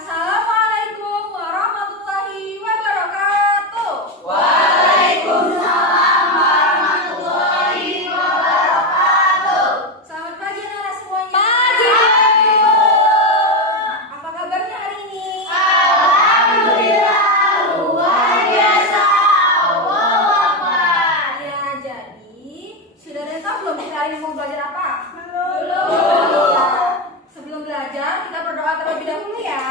Assalamualaikum warahmatullahi wabarakatuh. Waalaikumsalam warahmatullahi wabarakatuh. Selamat pagi anak-anak semuanya. Pagi. Apa kabarnya hari ini? Alhamdulillah, luar biasa. Allahu Akbar. Ya, jadi sudah ada yang tahu belum kita hari ini mau belajar apa? Belum. Ya, sebelum belajar kita berdoa terlebih dahulu ya.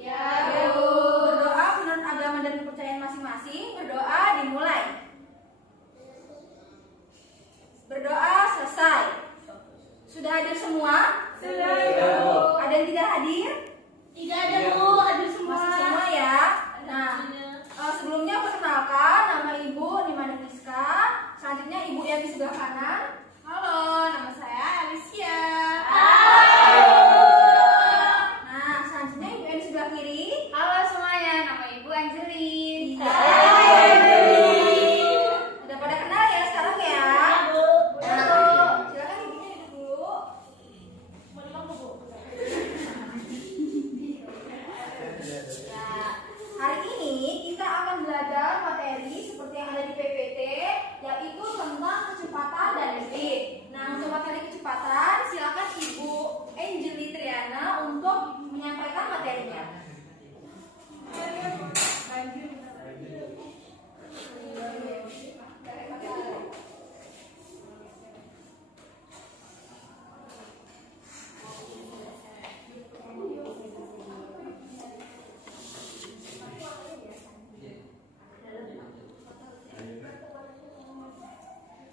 Ya, Berdoa menurut agama dan kepercayaan masing-masing. Berdoa dimulai. Berdoa selesai. Sudah hadir semua? Sudah. Ada yang tidak hadir? Tidak ada Bu, hadir semua. Masih semua ya. Nah, sebelumnya perkenalkan, nama Ibu Nimani Rizka. Selanjutnya Ibu yang di sebelah kanan. Halo, nama saya Alicia. Nah, selanjutnya Ibu yang di sebelah kiri. Halo semuanya, nama Ibu Angelin. Udah pada kenal ya sekarang ya? Bu. Nah, silakan ibunya duduk dulu. Ya, hari ini kita akan belajar materi seperti yang ada di PPT, yaitu tentang kecepatan dan speed. Nah, untuk materi kecepatan, silakan Ibu Angeli Triana untuk menyampaikan materinya.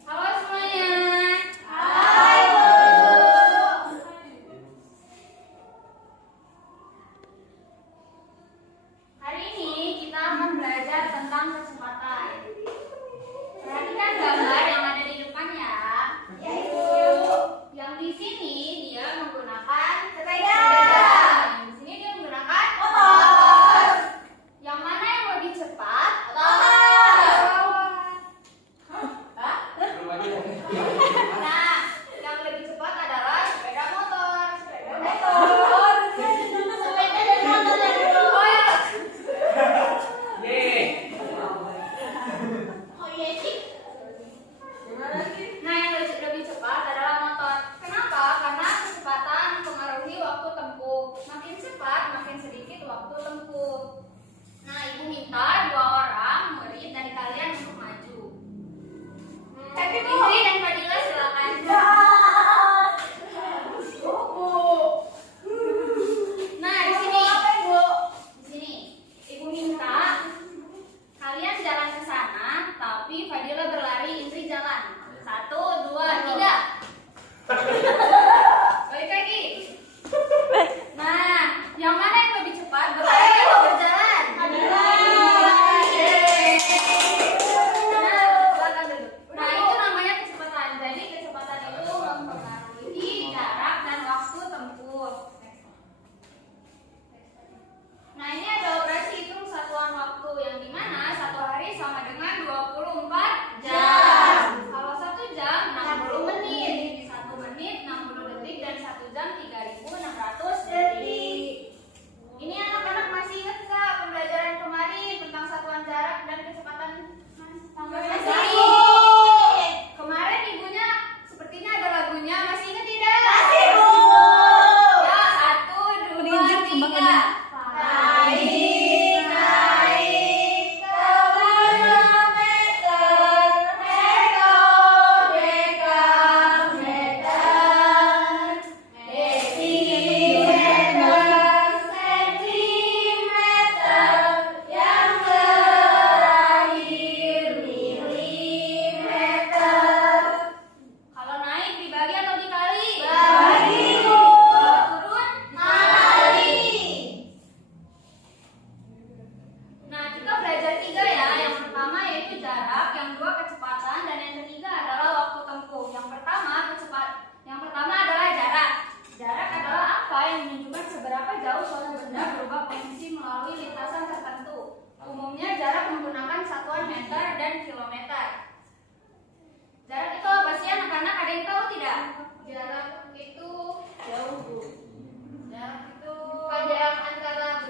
Halo semuanya. Hari ini kita akan belajar tentang kecepatan. Perhatikan gambar yang ada di depan ya. Yang di sini dia menggunakan sepeda. Yang di sini dia menggunakan motor. Yang mana yang lebih cepat? Nah, yang lebih cepat adalah sepeda motor. Sepeda motor. Sepeda dan motor yang oh ya. Oh iya sih. Nah, yang lebih cepat adalah motor. Kenapa? Karena kecepatan mempengaruhi waktu tempuh. Makin cepat, makin sedikit waktu tempuh. Nah, Ibu minta 2 orang murid dari kalian untuk maju. Indri dan Fadila silakan. Nah, di sini. Di sini. Ibu minta kalian jalan ke sana, tapi Fadila berlari, Indri jalan. 1, 2, 3. Balik lagi. Nah, yang mana yang lebih cepat, berlari atau berjalan? Fadila. Nah, itu namanya kecepatan. Jadi kecepatan itu mempengaruhi jarak dan waktu tempuh. Nah, ini ada operasi hitung satuan waktu yang dimana 1 hari sama dengan 24 jam. Kalau 1 jam 60 menit, 1 menit 60 detik dan 1 jam 3.600 detik. Ini anak-anak masih ingat nggak pembelajaran kemarin tentang satuan jarak dan kecepatan? Masih. Kemarin ibunya sepertinya ada lagunya, masih ingat tidak? Masih Bu. Ya, 1, 2, 3. Naik, naik ke manometer, meter, desimeter, sentimeter, yang terakhir milimeter. Kalau naik dibagi atau dikali? Bagi Bu. Kalau turun? Kali. Nah, kita belajar 3 ya. Yang pertama yaitu jarak, yang 2 kecepatan, dan yang ketiga adalah waktu tempuh. Yang pertama adalah jarak. Jarak adalah angka yang menunjukkan seberapa jauh suatu benda berubah posisi melalui lintasan tertentu. Umumnya jarak menggunakan satuan meter dan kilometer. Jarak itu apa sih anak-anak? Ada yang tahu tidak? Jarak itu jauh Bu. Jarak itu panjang antara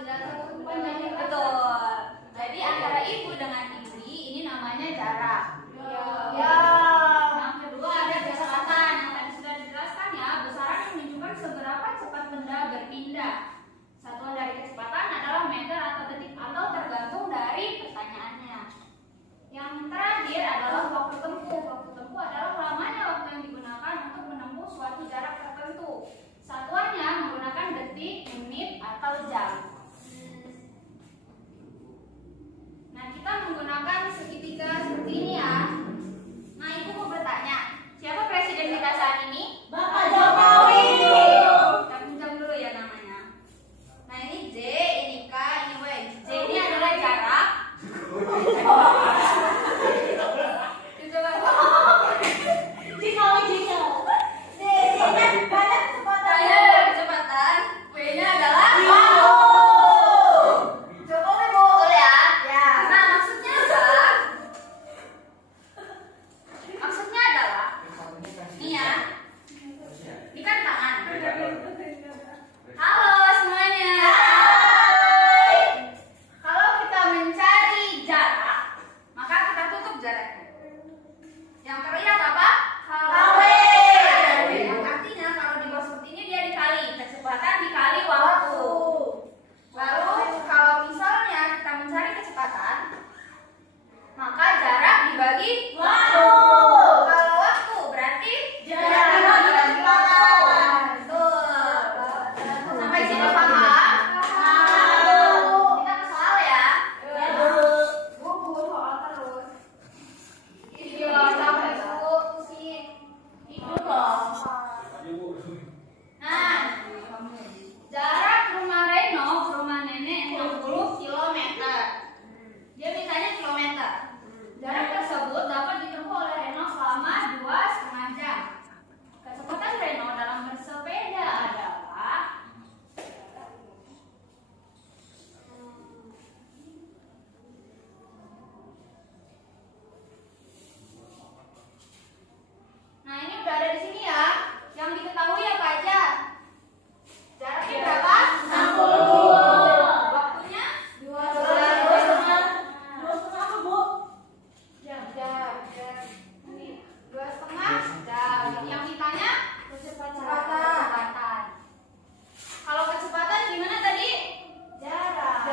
Udah paham? Kita ke soal ya. Bu soal terus. Iya, capek Bu, pusing. Ikut loh. Nah, jarak rumah Reno ke rumah nenek 60 km. Dia mintanya kilometer. Jarak tersebut dapat ditempuh oleh Reno selama 2,5 jam. Kecepatan Reno dalam bersepeda adalah Nah, ini udah ada di sini ya. Yang diketahui apa aja? Jaraknya berapa? 60. Waktunya 2,5 jam. 2,5 jam. Yang ditanya kecepatan. Kalau kecepatan gimana tadi? Jarak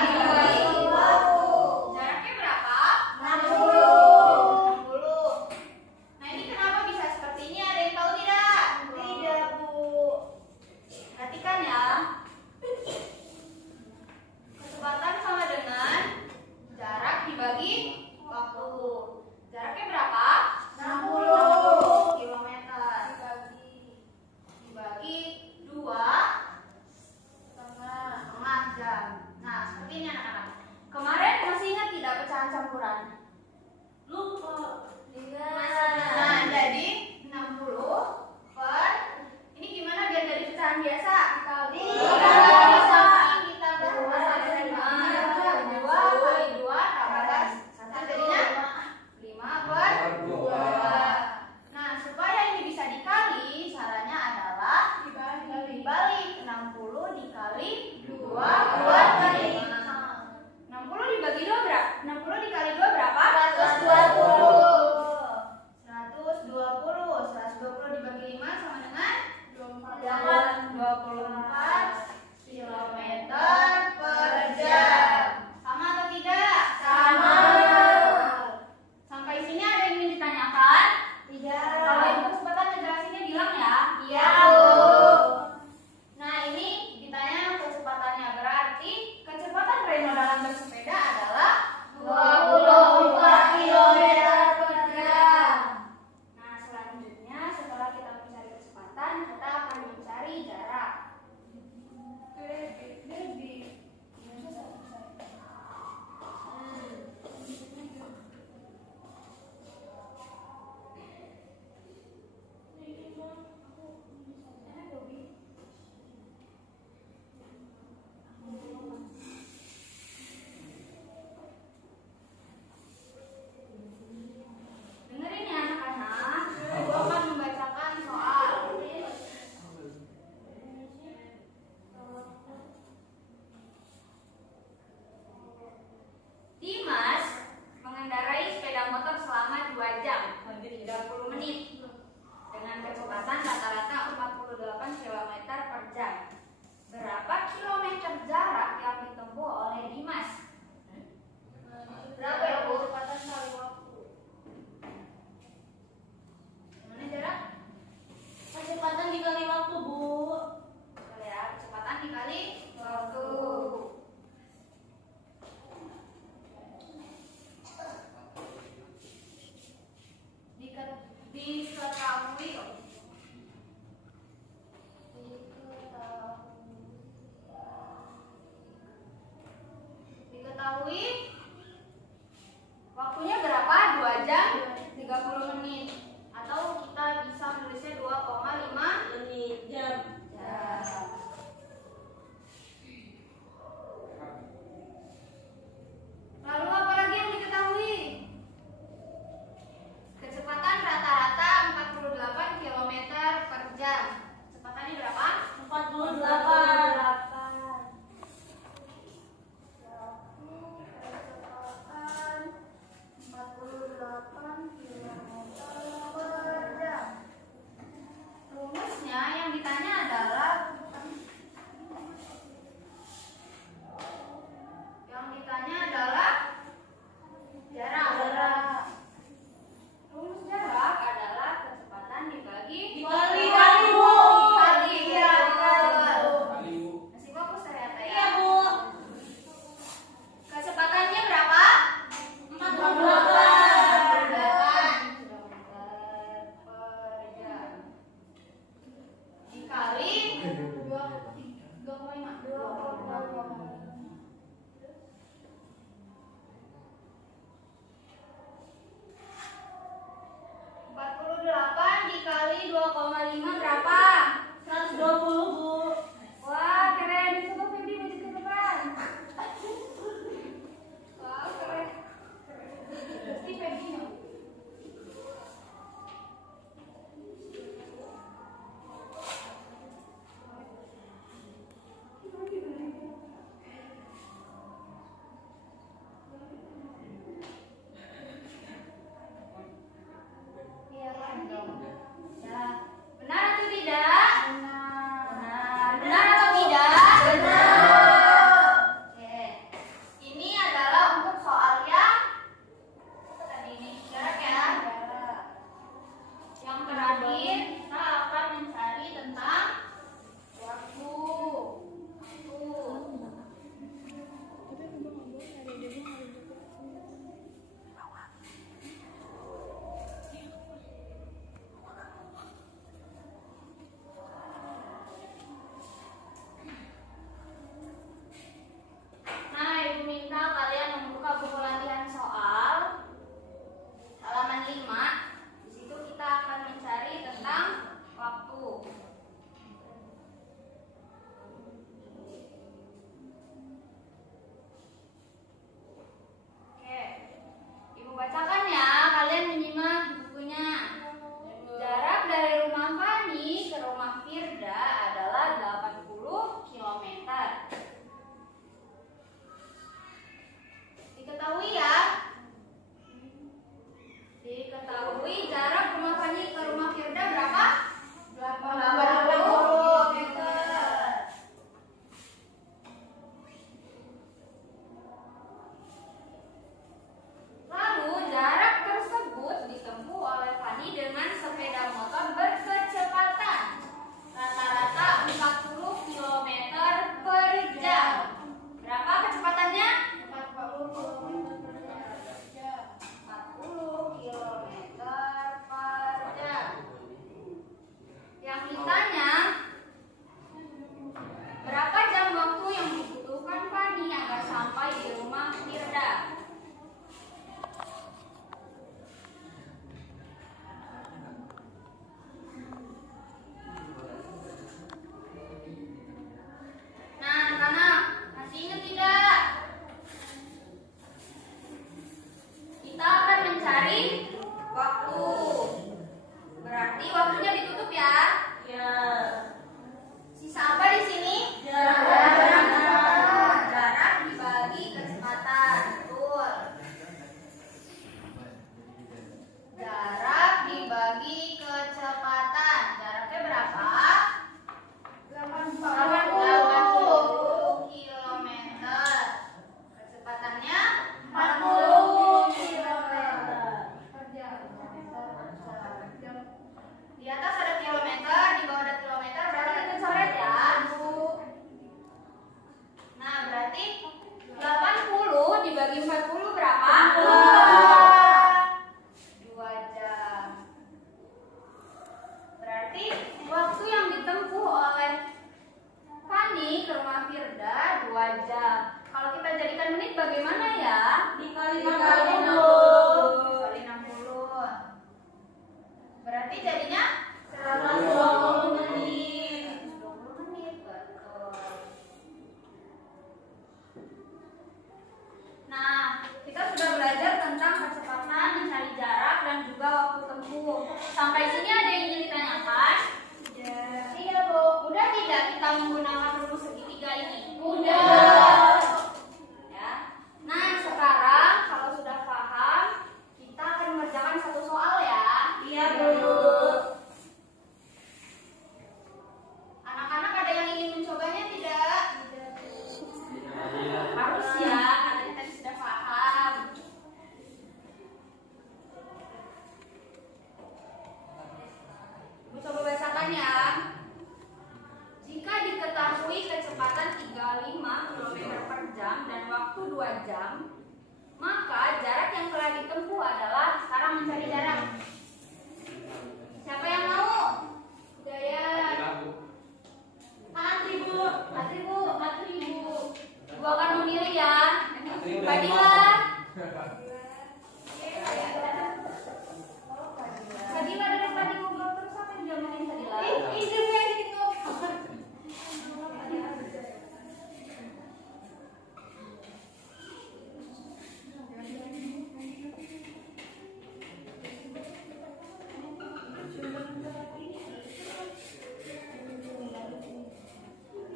dibagi waktu. Jaraknya berapa? 60. Nah, ini kenapa bisa seperti ini? Ada yang tahu tidak? Tidak, Bu. Perhatikan ya. Kecepatan sama dengan jarak dibagi waktu. Jaraknya berapa? 60 km. Dibagi 2,5 jam. Nah, seperti ini anak-anak. Kemarin masih ingat tidak pecahan campuran? Lupa. Nah, jadi 60 per ini gimana biar dari pecahan biasa? Dikali saking kita berhasil 2 kali 2 tambah 1 jadinya 5 per 2. Nah, supaya ini bisa dikali, caranya adalah dibalik 60 dikali 2 buat 60 dibagi 2 berapa? 60 dikali 2 berapa? 120. 120 dibagi 5 sama dengan 24 jam. Kalau kita jadikan menit bagaimana ya? Dikali 60. Berarti jadinya 120 menit. 120 menit, betul. Nah, kita sudah belajar tentang kecepatan, mencari jarak, dan juga waktu tempuh. Sampai sini ada yang ingin ditanyakan? Iya, Bu. Udah tidak kita menggunakan rumus segitiga ini? Udah. Ya. Nah, sekarang kalau sudah paham, kita akan mengerjakan satu soal ya. Iya, Bu. Anak-anak ada yang ingin mencobanya tidak? Harus ya, karena kita sudah paham. Ibu coba bacakan ya. Jika diketahui kecepatan 35 km per jam dan waktu 2 jam, maka jarak yang telah ditempuh adalah, sekarang mencari jarak. Siapa yang mau? Hidayat. Antri Bu. Ibu akan memilih ya. Fadila. Fadila dari tadi ngobrol terus, apa yang diomongin Fadila?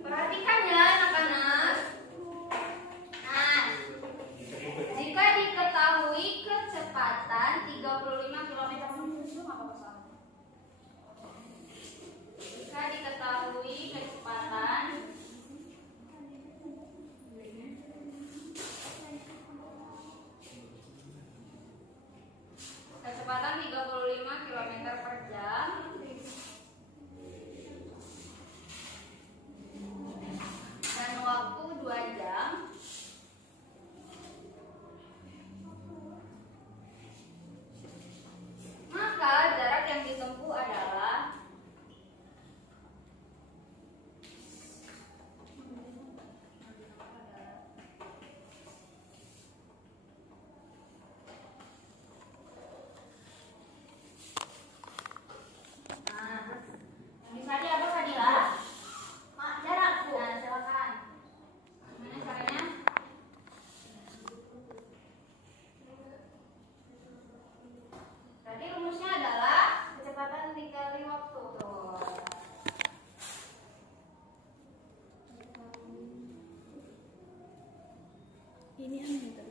Perhatikan ya anak-anak. Nah, jika diketahui kecepatan 35 km per jam, jika diketahui kecepatan 35 km per jam dan waktu 2 jam, maka jarak yang ditempuh adalah ini aneh tuh.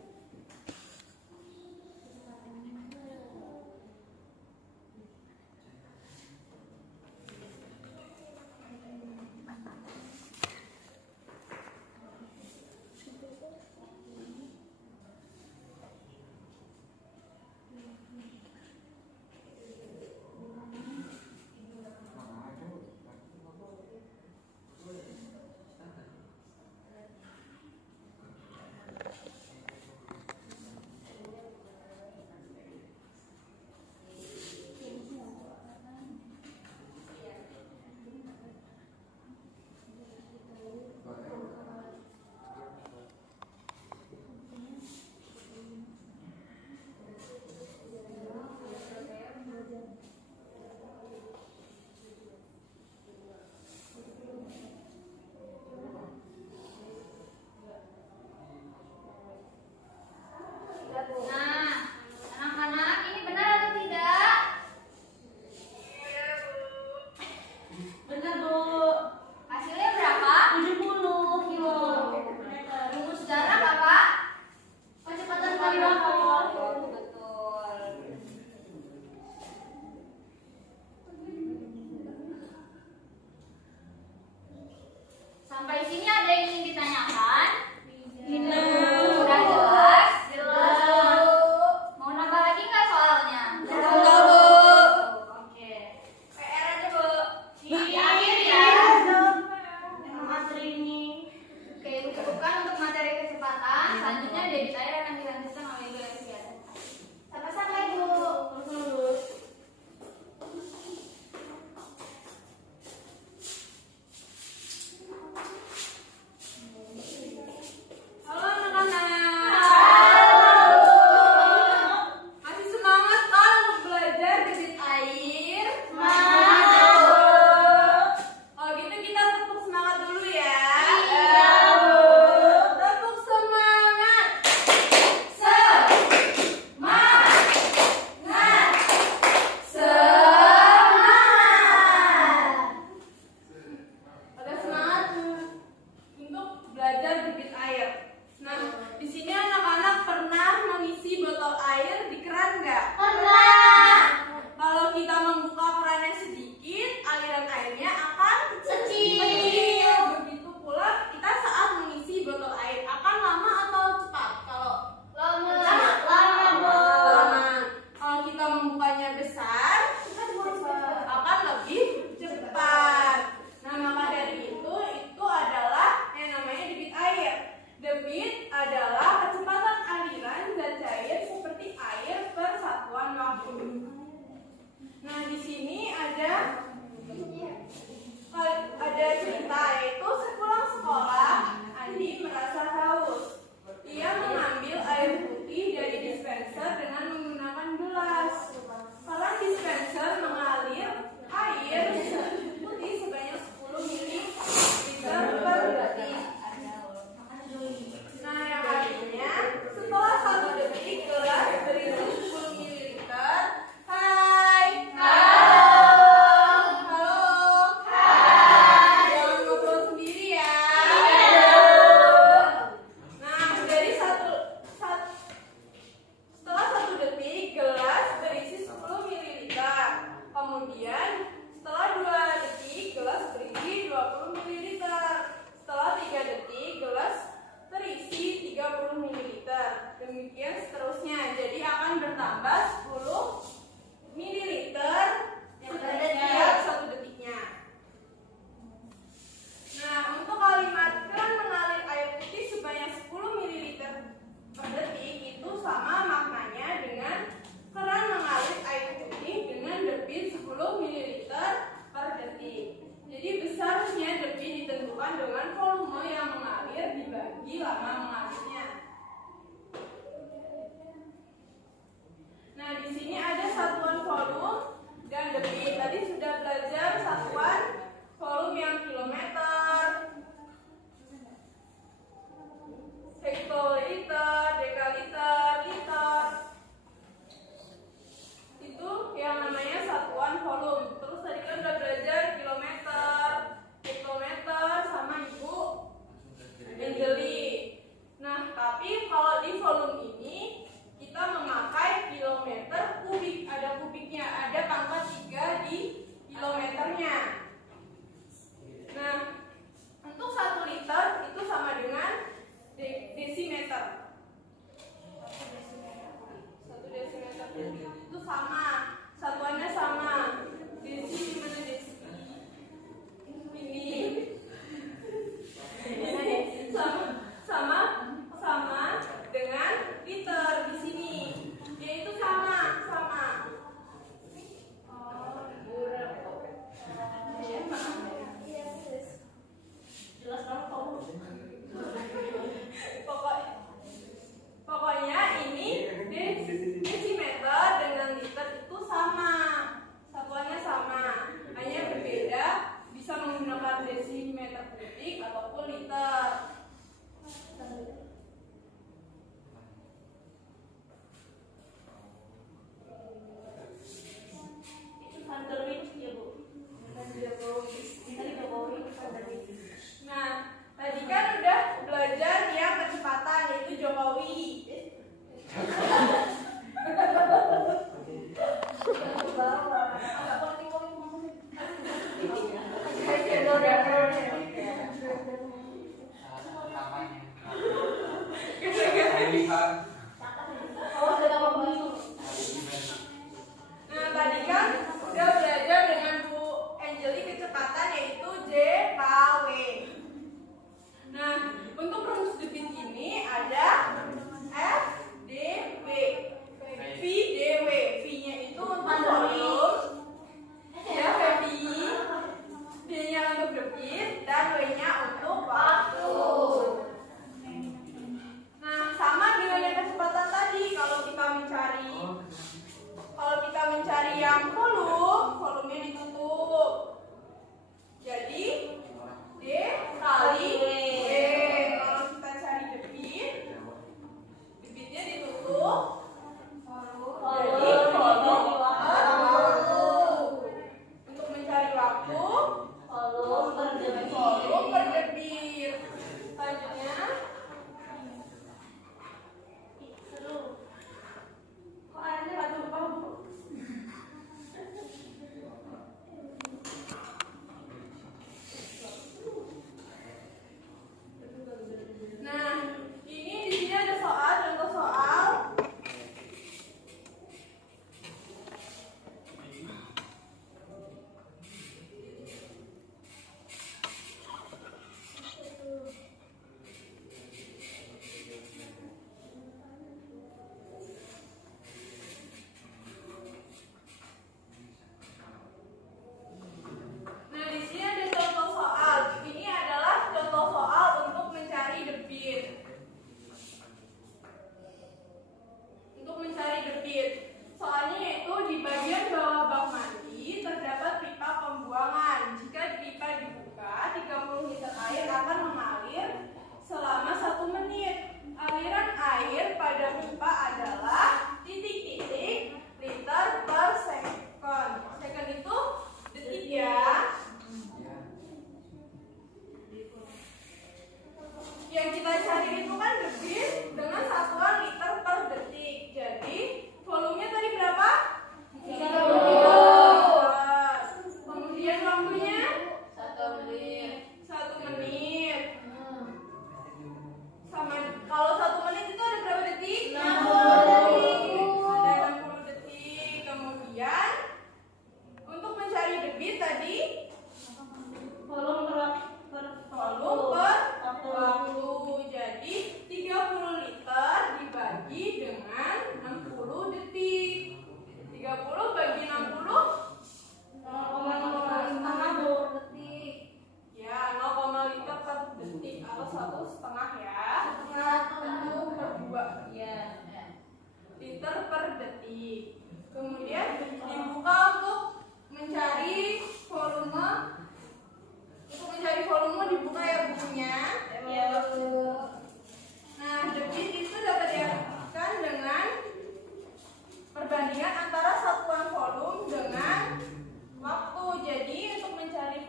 segi lama mengalirnya. Nah, di sini ada satuan volume dan debit. Tadi sudah belajar satuan volume yang kilometer, hektoliter, dekaliter, liter. Itu yang namanya satuan volume. Terus tadi kan udah belajar kilometer, hektometer sama Ibu Angeli. Nah, tapi kalau di volume ini kita memakai kilometer kubik. Ada kubiknya, ada pangkat 3 di kilometernya. Nah, untuk 1 liter itu sama dengan desimeter. 1 desimeter itu sama, satuannya sama. Desi di mana desi? Ini sama dengan liter di sini. Yaitu sama. Jelas dong. Pokoknya ini desimeter dengan liter itu sama, satuannya sama, hanya berbeda, bisa menggunakan desimeter kubik ataupun liter. Nah, tadi kan udah belajar yang kecepatan, yaitu Jokowi. Nah, tadi kan udah belajar dengan Bu Angeli kecepatan, yaitu JKW. Nah, untuk rumus debit ini ada FDW, VDW. V-nya itu untuk volume, ya V, D-nya untuk debit, dan W-nya untuk waktu. Nah, sama dengan yang kecepatan tadi. Kalau kita mencari yang volumenya ditutup. Jadi D kali W. Kalau kita cari debitnya ditutup. Jadi volume waktu. Untuk mencari waktu, volume per debit. Selanjutnya, kok airnya nggak tumpah, Bu? Nah, ini di sini ada contoh soal. Nah, di sini ada contoh soal. Ini adalah contoh soal untuk mencari debit. Soalnya yaitu di bagian bawah bak mandi terdapat pipa pembuangan. Jika pipa dibuka, 30 liter air akan mengalir selama 1 menit. Aliran air pada pipa adalah titik-titik liter per second. Second itu detik ya. Yang kita cari itu kan debit dengan satuan liter per detik. Jadi volumenya tadi berapa? 30 liter. Kemudian waktunya 1 menit. 1 menit. Sama kalau 1 menit itu ada berapa detik? 60 detik. Ada 60 detik. Kemudian untuk mencari debit tadi volume per waktu. Jadi 30 liter dibagi dengan 60 detik. 30 bagi 60 0,5 detik. Ya, 0, liter per detik atau 1,5 ya. 1/2. Iya. Liter per detik. Kemudian dibuka untuk mencari volume. Untuk mencari volume dibuka ya bukunya. Iya. Nah, debit itu dapat diartikan dengan perbandingan antara satuan volume dengan waktu. Jadi untuk mencari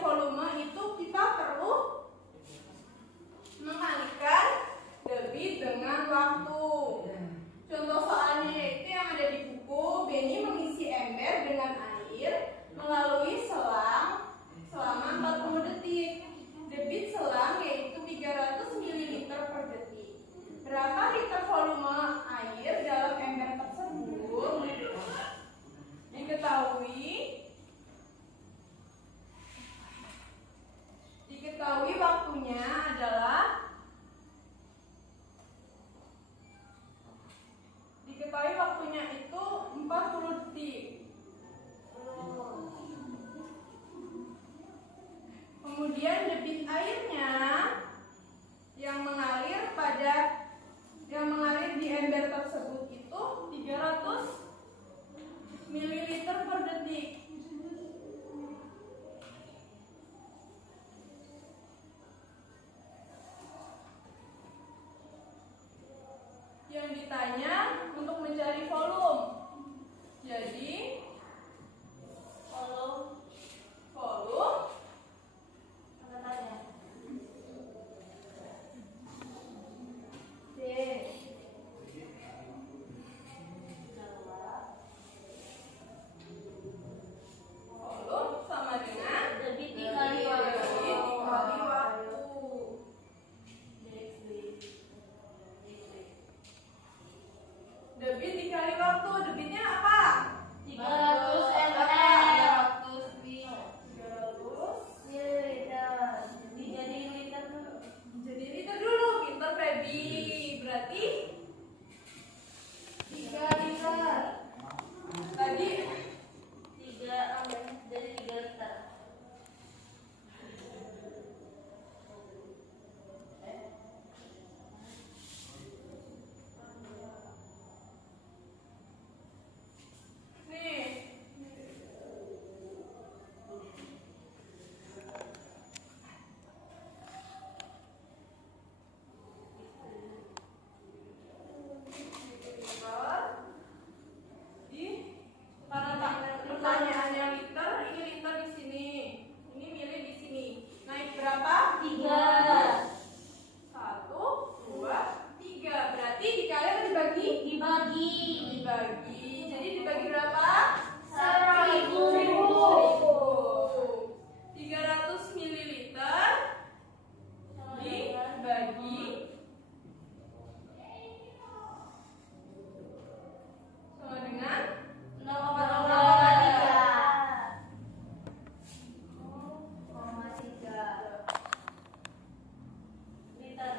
volume itu kita perlu mengalikan debit dengan waktu. Contoh soalnya itu yang ada di buku. Benny mengisi ember dengan air melalui selang selama 40 detik. Debit selang yaitu 300 ml per detik. Berapa liter volume air dalam ember tersebut? Diketahui waktunya adalah itu 40 detik. Kemudian debit airnya yang mengalir di ember tersebut itu 300 ml per detik. Yang ditanya untuk mencari volume. Jadi volume sama dengan Debit dikali waktu. Debit dikali waktu. Debitnya apa? 300 ml. 300 ml. Jadi liter dulu. Pinter Feby. Berarti 3 liter. tadi 3 liter. nih. Karena pertanyaannya liter, ini liter di sini, ini mili di sini. Naik berapa? 3. 1, 2, 3. Berarti dikali atau dibagi? Dibagi. Jadi dibagi berapa? 1000. 300 ml dibagi sama dengan 0,3 liter.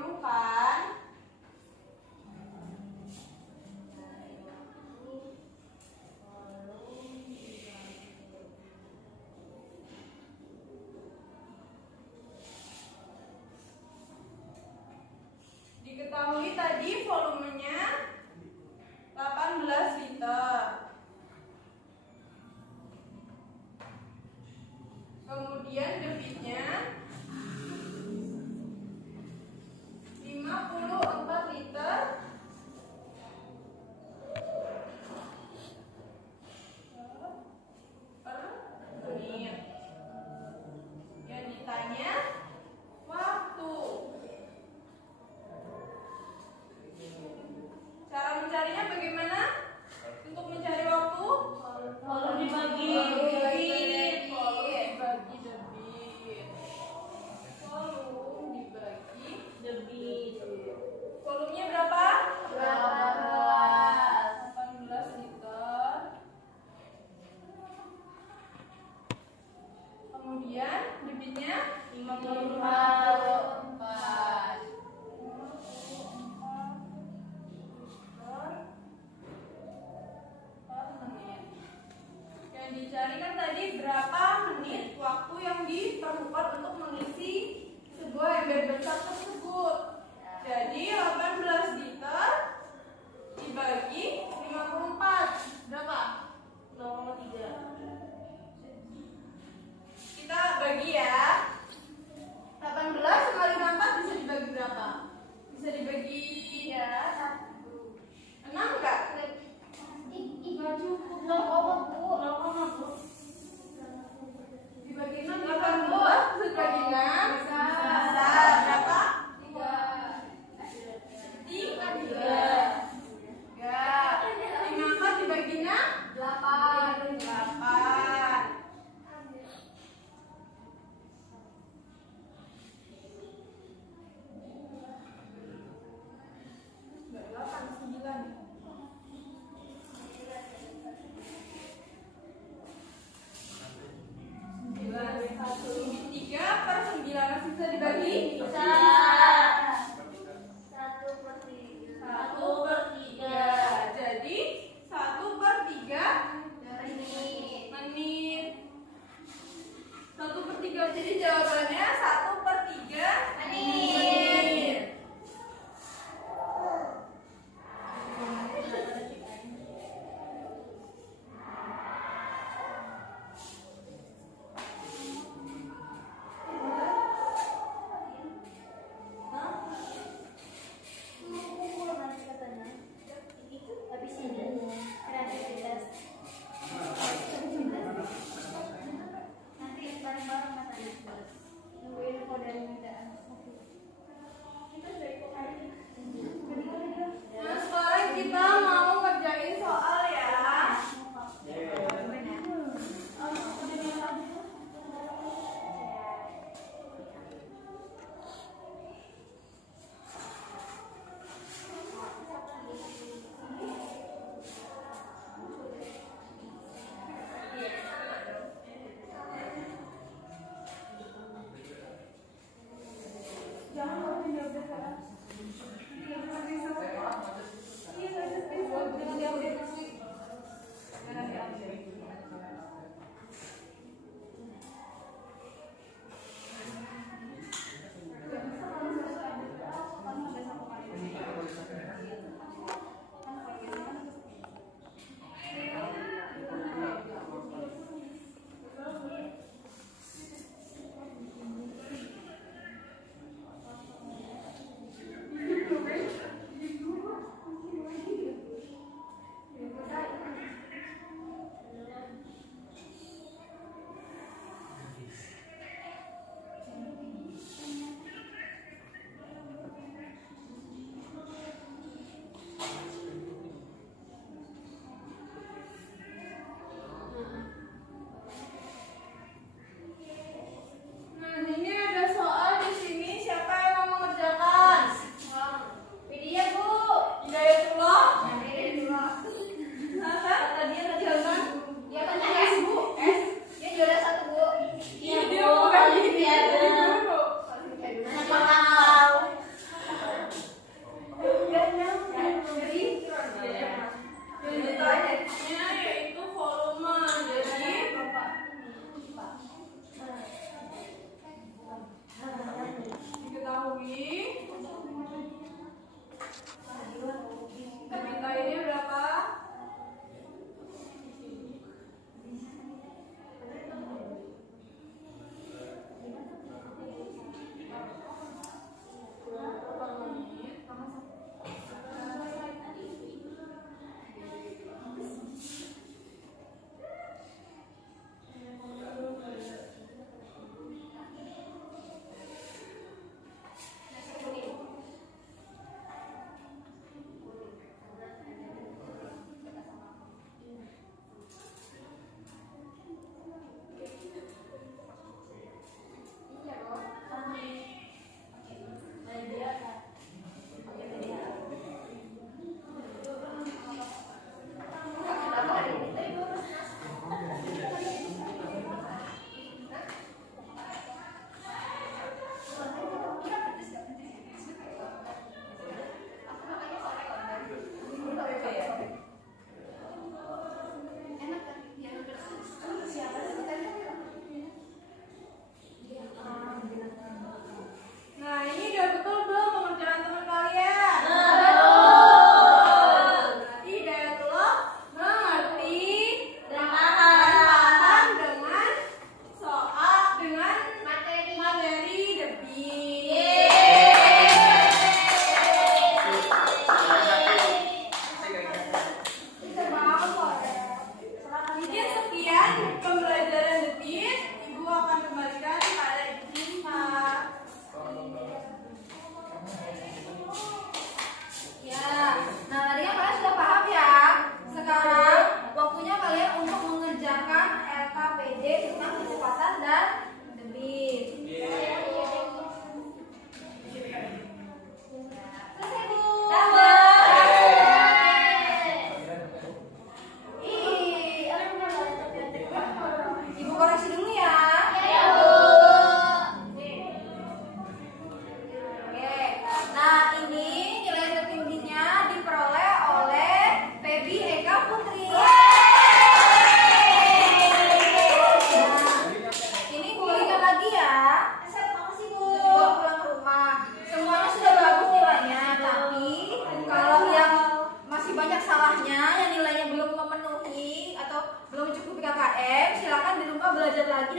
dulu kan? Diketahui tadi volumenya 18 liter. Kemudian debitnya 50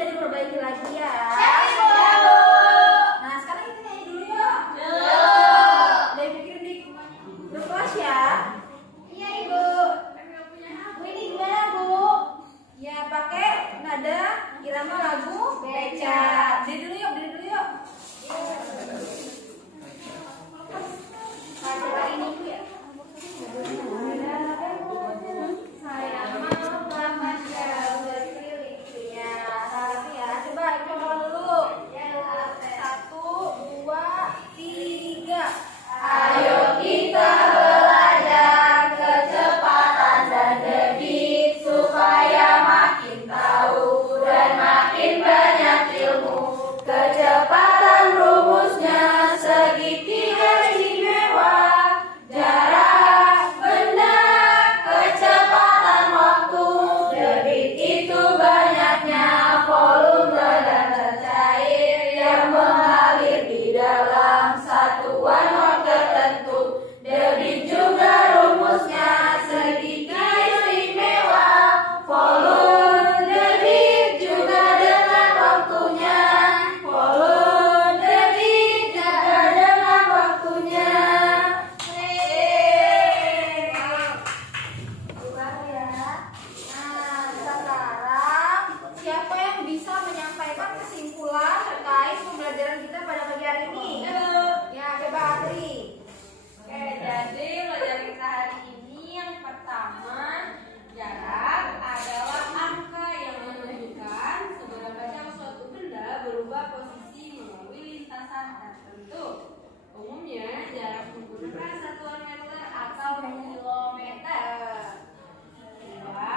udah diperbaiki lagi ya. Nah, sekarang kita nyanyi dulu yuk. Udah pikirin di grup kelas ya. Iya, Ibu. Bu, ini gimana, Bu? Ya, pakai nada irama lagu beca. Berdiri dulu yuk, berdiri dulu yuk. Nah, ini Bu ya. Saya mau tamasya berkeliling. Ya, tapi ya, coba coba dulu. 1, 2, 3. Ayo kita belajar kecepatan dan debit supaya makin tahu dan makin banyak ilmu. Kecepatan rumusnya segitiga istimewa. Jarak, benda, kecepatan waktu. Debit itu banyaknya volume dan cair yang mengalir di dalam satuan waktu tertentu. Debit juga rumusnya segitiga istimewa. Volume, debit juga dengan waktunya. Volume, debit juga dengan waktunya. Baru ya. Nah, sekarang siapa yang bisa menyampaikan kesimpulan terkait pembelajaran kita pada pagi hari ini? Ya, coba Atri. Oke, jadi pelajaran kita hari ini yang pertama, jarak adalah angka yang menunjukkan seberapa jauh suatu benda berubah posisi melalui lintasan tertentu. Umumnya jarak menggunakan satuan meter atau kilometer. Kedua,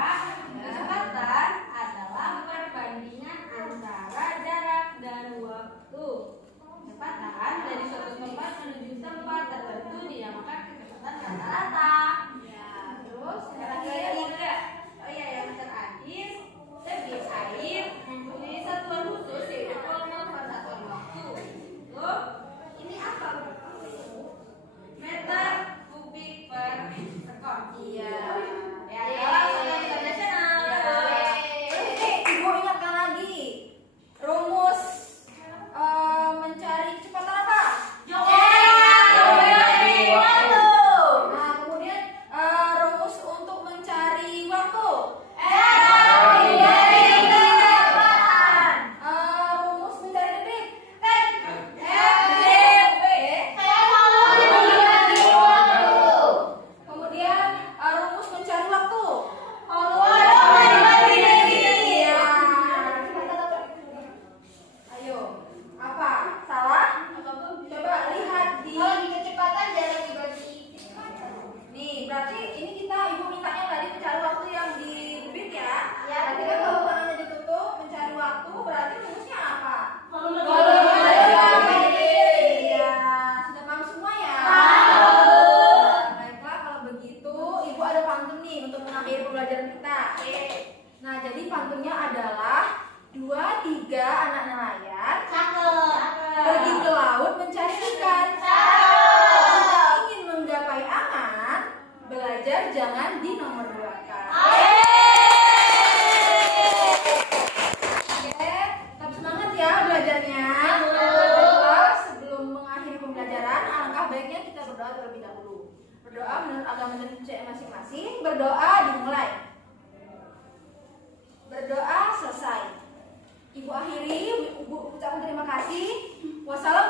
kecepatan adalah perbandingan antara jarak dan waktu. Kecepatan dari suatu tempat menuju tempat tertentu dinamakan kecepatan rata-rata. Ya, terus Yang ketiga, yang terakhir, debit air mempunyai satuan khusus yaitu volume per satuan waktu. Tuh, ini apa? Meter kubik per sekon. Iya. Ya, dalam skala internasional. Ibu ingatkan lagi rumus mencari kecepatan apa? Nah, kemudian rumus untuk mencari waktu. Rumus mencari debit. Kemudian rumus mencari waktu. Iya. Ayo, apa? Salah? Coba lihat di. Kalau di kecepatan jarak dibagi. Nih, berarti ini kita ibu mintanya tadi mencari waktu yang di debit ya. Ya, Berarti kan kalau tangannya ditutup mencari waktu berarti rumusnya apa? Volume Iya, sudah paham semua ya? Baiklah, kalau begitu ibu ada pantun nih untuk mengakhiri pembelajaran kita. Nah, jadi pantunnya adalah 2, 3 anak nelayan pergi ke laut mencari ikan. Jika ingin menggapai angan, belajar jangan dinomor 2-kan. Oke, tetap semangat ya belajarnya. Baiklah, sebelum mengakhiri pembelajaran, alangkah baiknya kita berdoa terlebih dahulu. Berdoa menurut agama dan percayaan masing-masing. Berdoa dimulai. Berdoa selesai. Ibu akhiri, ibu ucapkan terima kasih. Wassalamualaikum